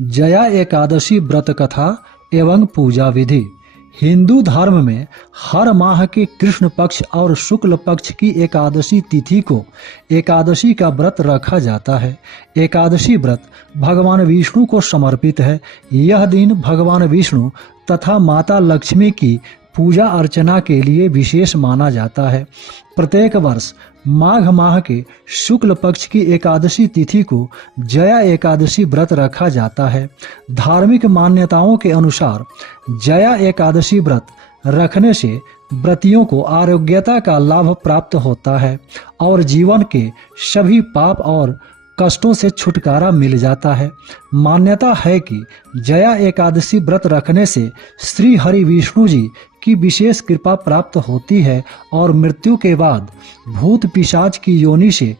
जया एकादशी व्रत कथा एवं पूजा विधि। हिंदू धर्म में हर माह के कृष्ण पक्ष और शुक्ल पक्ष की एकादशी तिथि को एकादशी का व्रत रखा जाता है। एकादशी व्रत भगवान विष्णु को समर्पित है। यह दिन भगवान विष्णु तथा माता लक्ष्मी की पूजा अर्चना के लिए विशेष माना जाता है। प्रत्येक वर्ष माघ माह के शुक्ल पक्ष की एकादशी तिथि को जया एकादशी व्रत रखा जाता है। धार्मिक मान्यताओं के अनुसार जया एकादशी व्रत रखने से व्रतियों को आरोग्यता का लाभ प्राप्त होता है और जीवन के सभी पाप और कष्टों से छुटकारा मिल जाता है। मान्यता है कि जया एकादशी व्रत रखने से श्री हरि विष्णु जी की विशेष कृपा प्राप्त होती है और मृत्यु के बाद भूत पिशाच की योनि से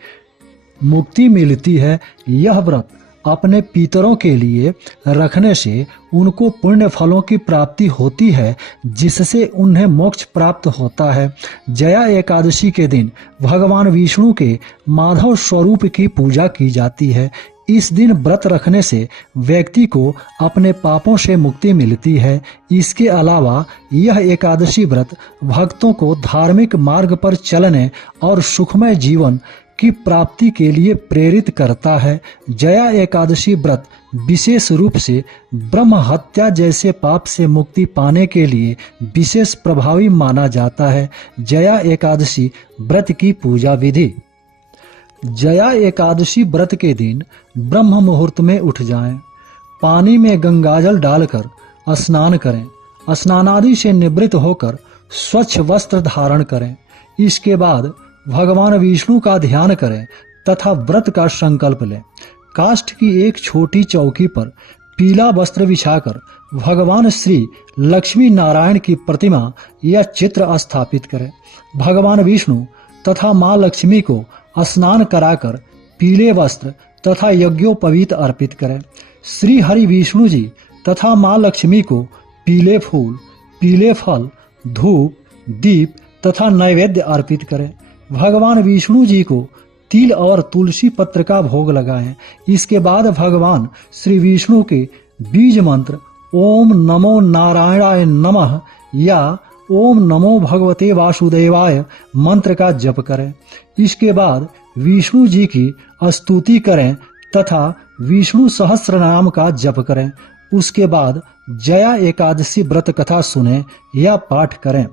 मुक्ति मिलती है। यह व्रत अपने पितरों के लिए रखने से उनको पुण्य फलों की प्राप्ति होती है, जिससे उन्हें मोक्ष प्राप्त होता है। जया एकादशी के दिन भगवान विष्णु के माधव स्वरूप की पूजा की जाती है। इस दिन व्रत रखने से व्यक्ति को अपने पापों से मुक्ति मिलती है। इसके अलावा यह एकादशी व्रत भक्तों को धार्मिक मार्ग पर चलने और सुखमय जीवन की प्राप्ति के लिए प्रेरित करता है। जया एकादशी व्रत विशेष रूप से ब्रह्म हत्या जैसे पाप से मुक्ति पाने के लिए विशेष प्रभावी माना जाता है। जया एकादशी व्रत की पूजा विधि। जया एकादशी व्रत के दिन ब्रह्म मुहूर्त में उठ जाएं, पानी में गंगाजल डालकर स्नान करें। स्नानादि से निवृत्त होकर स्वच्छ वस्त्र धारण करें। इसके बाद भगवान विष्णु का ध्यान करें तथा व्रत का संकल्प लें। काष्ठ की एक छोटी चौकी पर पीला वस्त्र बिछाकर भगवान श्री लक्ष्मी नारायण की प्रतिमा या चित्र स्थापित करें। भगवान विष्णु तथा मां लक्ष्मी को स्नान कराकर पीले वस्त्र तथा यज्ञोपवीत अर्पित करें। श्री हरि विष्णु जी तथा मां लक्ष्मी को पीले फूल, पीले फल, धूप, दीप तथा नैवेद्य अर्पित करें। भगवान विष्णु जी को तिल और तुलसी पत्र का भोग लगाएं। इसके बाद भगवान श्री विष्णु के बीज मंत्र ओम नमो नारायणाय नमः या ओम नमो भगवते वासुदेवाय मंत्र का जप करें। इसके बाद विष्णु जी की स्तुति करें तथा विष्णु सहस्त्र नाम का जप करें। उसके बाद जया एकादशी व्रत कथा सुनें या पाठ करें।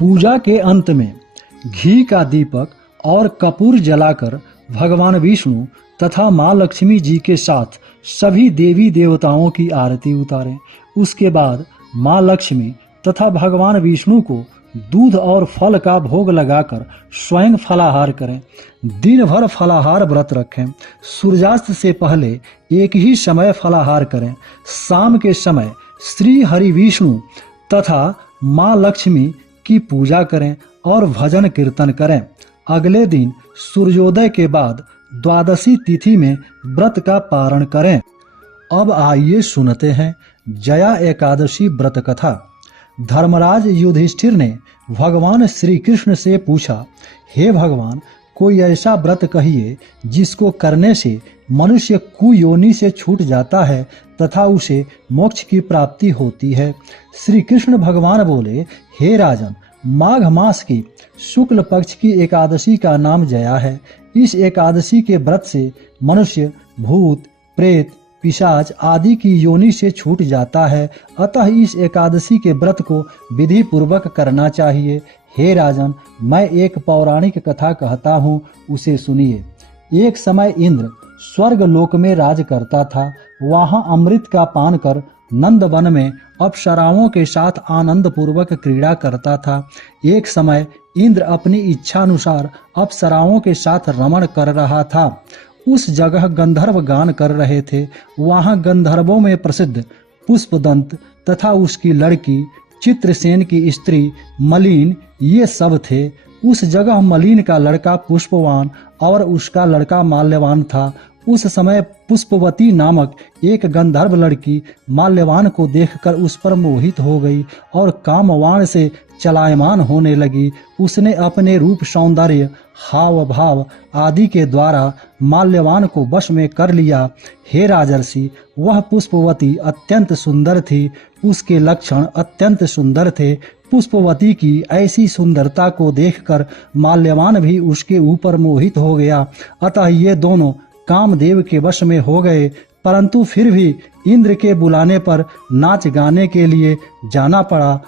पूजा के अंत में घी का दीपक और कपूर जलाकर भगवान विष्णु तथा मां लक्ष्मी जी के साथ सभी देवी देवताओं की आरती उतारें। उसके बाद मां लक्ष्मी तथा भगवान विष्णु को दूध और फल का भोग लगाकर स्वयं फलाहार करें। दिन भर फलाहार व्रत रखें। सूर्यास्त से पहले एक ही समय फलाहार करें। शाम के समय श्री हरि विष्णु तथा मां लक्ष्मी की पूजा करें और भजन कीर्तन करें। अगले दिन सूर्योदय के बाद द्वादशी तिथि में व्रत का पारण करें। अब आइए सुनते हैं जया एकादशी व्रत कथा। धर्मराज युधिष्ठिर ने भगवान श्री कृष्ण से पूछा, हे भगवान, कोई ऐसा व्रत कहिए जिसको करने से मनुष्य कुयोनि से छूट जाता है तथा उसे मोक्ष की प्राप्ति होती है। श्री कृष्ण भगवान बोले, हे राजन, माघ मास की शुक्ल पक्ष की एकादशी का नाम जया है। इस एकादशी के व्रत से मनुष्य भूत, प्रेत, पिशाच आदि की योनि से छूट जाता है। अतः इस एकादशी के व्रत को विधि पूर्वक करना चाहिए। हे राजन, मैं एक पौराणिक कथा कहता हूँ, उसे सुनिए। एक समय इंद्र स्वर्ग लोक में राज करता था। वहाँ अमृत का पान कर नंद वन में अप्सराओं के साथ आनंद पूर्वक क्रीड़ा करता था। एक समय इंद्र अपनी इच्छा अनुसार अप्सराओं के साथ रमण कर रहा था। उस जगह गंधर्व गान कर रहे थे। वहां गंधर्वों में प्रसिद्ध पुष्पदंत तथा उसकी लड़की चित्रसेन की स्त्री मलिन ये सब थे। उस जगह मलिन का लड़का पुष्पवान और उसका लड़का माल्यवान था। उस समय पुष्पवती नामक एक गंधर्व लड़की माल्यवान को देखकर उस पर मोहित हो गई और कामवाण से चलायमान होने लगी। उसने अपने रूप, सौंदर्य, हाव भाव आदि के द्वारा माल्यवान को वश में कर लिया। हे राजर्षि, वह पुष्पवती अत्यंत सुंदर थी, उसके लक्षण अत्यंत सुंदर थे। पुष्पवती की ऐसी सुंदरता को देखकर माल्यवान भी उसके ऊपर मोहित हो गया। अतः ये दोनों कामदेव के वश में हो गए, परंतु फिर भी इंद्र के बुलाने पर नाच गाने के लिए जाना पड़ा।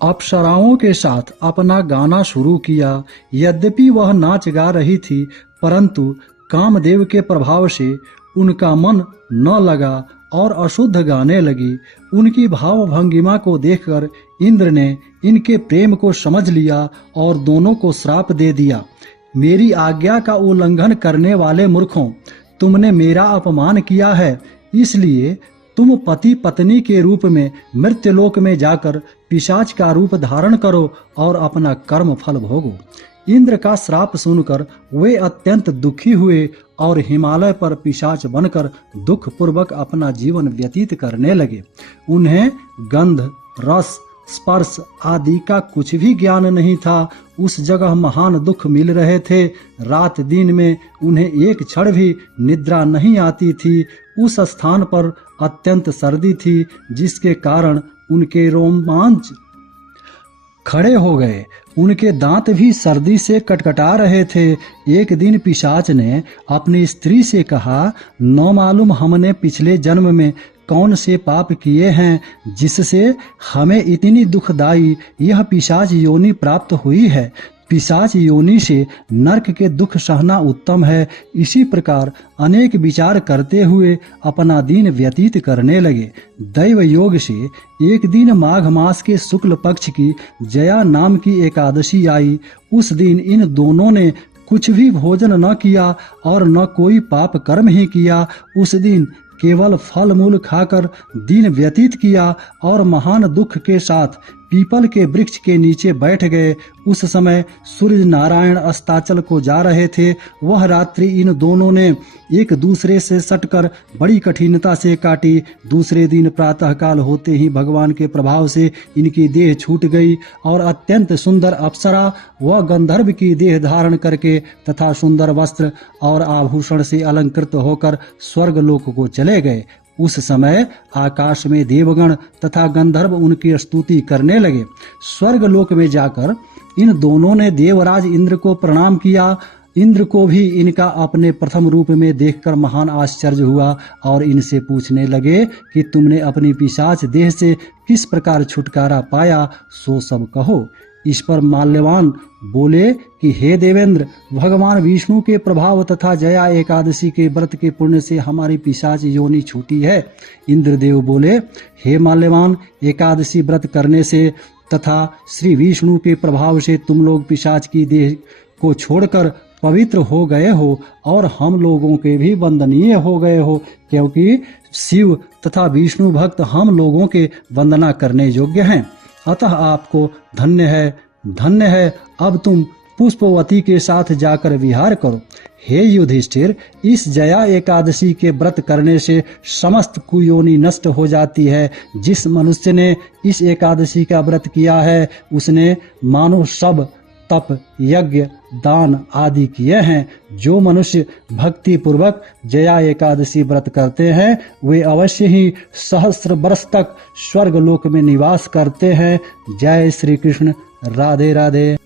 अप्सराओं के साथ अपना गाना शुरू किया। यद्यपि वह नाच गा रही थी, परंतु कामदेव के प्रभाव से उनका मन न लगा और अशुद्ध गाने लगी। उनकी भाव भंगिमा को देखकर इंद्र ने इनके प्रेम को समझ लिया और दोनों को श्राप दे दिया। मेरी आज्ञा का उल्लंघन करने वाले मूर्खों, तुमने मेरा अपमान किया है, इसलिए तुम पति पत्नी के रूप में मृत्युलोक में जाकर पिशाच का रूप धारण करो और अपना कर्म फल भोगो। इंद्र का श्राप सुनकर वे अत्यंत दुखी हुए और हिमालय पर पिशाच बनकर दुख पूर्वक अपना जीवन व्यतीत करने लगे। उन्हें गंध, रस, स्पर्श आदि का कुछ भी ज्ञान नहीं था। उस जगह महान दुख मिल रहे थे। रात दिन में उन्हें एक क्षण भी निद्रा नहीं आती थी। उस स्थान पर अत्यंत सर्दी थी, जिसके कारण उनके रोमांच खड़े हो गए। उनके दांत भी सर्दी से कटकटा रहे थे। एक दिन पिशाच ने अपनी स्त्री से कहा, न मालूम हमने पिछले जन्म में कौन से पाप किए हैं जिससे हमें इतनी दुखदाई यह पिशाच योनि प्राप्त हुई है। पिशाच योनि से नरक के दुख सहना उत्तम है। इसी प्रकार अनेक विचार करते हुए अपना दिन व्यतीत करने लगे। दैव योग से एक दिन माघ मास के शुक्ल पक्ष की जया नाम की एकादशी आई। उस दिन इन दोनों ने कुछ भी भोजन न किया और न कोई पाप कर्म ही किया। उस दिन केवल फल मूल खाकर दिन व्यतीत किया और महान दुख के साथ पीपल के वृक्ष के नीचे बैठ गए। उस समय सूर्य नारायण अस्ताचल को जा रहे थे। वह रात्रि इन दोनों ने एक दूसरे से सटकर बड़ी कठिनता से काटी। दूसरे दिन प्रातःकाल होते ही भगवान के प्रभाव से इनकी देह छूट गई और अत्यंत सुंदर अप्सरा व गंधर्व की देह धारण करके तथा सुंदर वस्त्र और आभूषण से अलंकृत होकर स्वर्ग लोक को चले गए। उस समय आकाश में देवगण तथा गंधर्व उनकी स्तुति करने लगे। स्वर्ग लोक में जाकर इन दोनों ने देवराज इंद्र को प्रणाम किया। इंद्र को भी इनका अपने प्रथम रूप में देखकर महान आश्चर्य हुआ और इनसे पूछने लगे कि तुमने अपनी पिशाच देह से किस प्रकार छुटकारा पाया, सो सब कहो। इस पर माल्यवान बोले कि हे देवेंद्र, भगवान विष्णु के प्रभाव तथा जया एकादशी के व्रत के पुण्य से हमारी पिशाच योनि छूटी है। इंद्रदेव बोले, हे माल्यवान, एकादशी व्रत करने से तथा श्री विष्णु के प्रभाव से तुम लोग पिशाच की देह को छोड़कर पवित्र हो गए हो और हम लोगों के भी वंदनीय हो गए हो, क्योंकि शिव तथा विष्णु भक्त हम लोगों के वंदना करने योग्य हैं। अतः आपको धन्य है, धन्य है। अब तुम पुष्पवती के साथ जाकर विहार करो। हे युधिष्ठिर, इस जया एकादशी के व्रत करने से समस्त कुयोनि नष्ट हो जाती है। जिस मनुष्य ने इस एकादशी का व्रत किया है उसने मानो सब तप, यज्ञ, दान आदि किए हैं। जो मनुष्य भक्ति पूर्वक जया एकादशी व्रत करते हैं वे अवश्य ही सहस्र वर्ष तक स्वर्ग लोक में निवास करते हैं। जय श्री कृष्ण। राधे राधे।